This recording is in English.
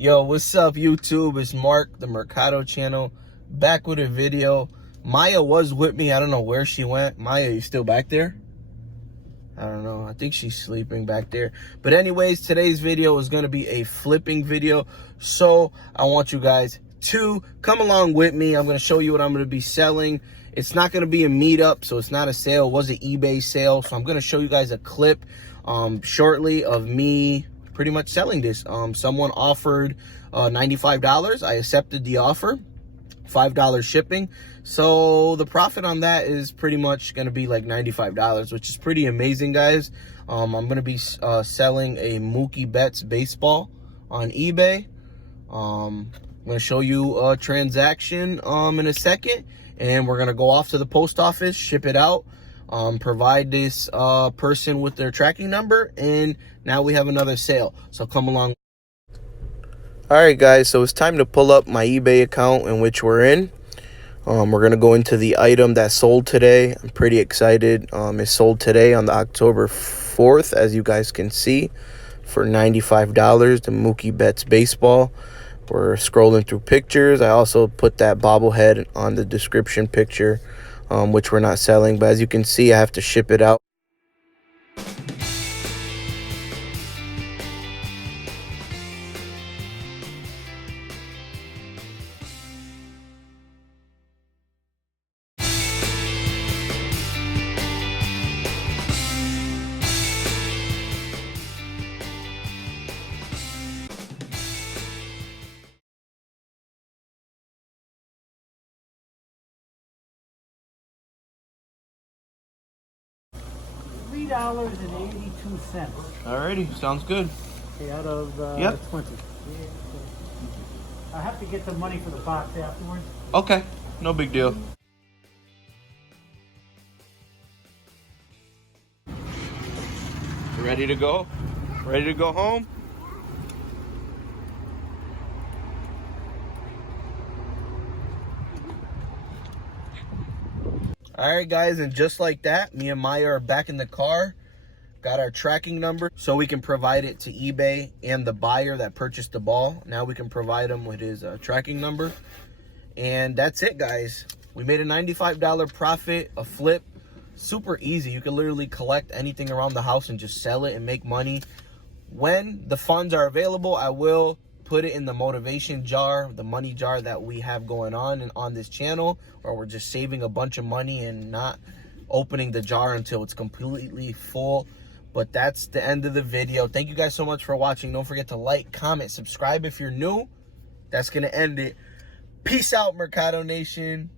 Yo, what's up, YouTube? It's Mark, the Mercado channel, back with a video. Maya was with me. I don't know where she went. Maya, you still back there? I don't know. I think she's sleeping back there. But anyways, today's video is going to be a flipping video. So I want you guys to come along with me. I'm going to show you what I'm going to be selling. It's not going to be a meetup, so it's not a sale. It was an eBay sale. So I'm going to show you guys a clip shortly of me pretty much selling this. Someone offered $95. I accepted the offer. $5 shipping. So the profit on that is pretty much going to be like $95, which is pretty amazing, guys. I'm going to be selling a Mookie Betts baseball on eBay. I'm going to show you a transaction in a second, and we're going to go off to the post office, ship it out, provide this person with their tracking number, and now we have another sale. So come along. All right, guys, so it's time to pull up my eBay account in which we're in. We're going to go into the item that sold today. I'm pretty excited. It sold today on the October 4th, as you guys can see, for $95, the Mookie Betts baseball. We're scrolling through pictures. I also put that bobblehead on the description picture, which we're not selling. But as you can see, I have to ship it out. $3.82. Alrighty, sounds good. Okay, out of Yep. 20. I have to get the money for the box afterwards. Okay, no big deal. Ready to go? Ready to go home? All right, guys, and just like that, me and Maya are back in the car. Got our tracking number so we can provide it to eBay and the buyer that purchased the ball. Now we can provide him with his tracking number. And that's it, guys. We made a $95 profit, a flip. Super easy. You can literally collect anything around the house and just sell it and make money. When the funds are available, I will put it in the motivation jar, the money jar that we have going on this channel, or we're just saving a bunch of money and not opening the jar until it's completely full. But that's the end of the video. Thank you guys so much for watching. Don't forget to like, comment, subscribe if you're new. That's going to end it. Peace out, Mercado Nation.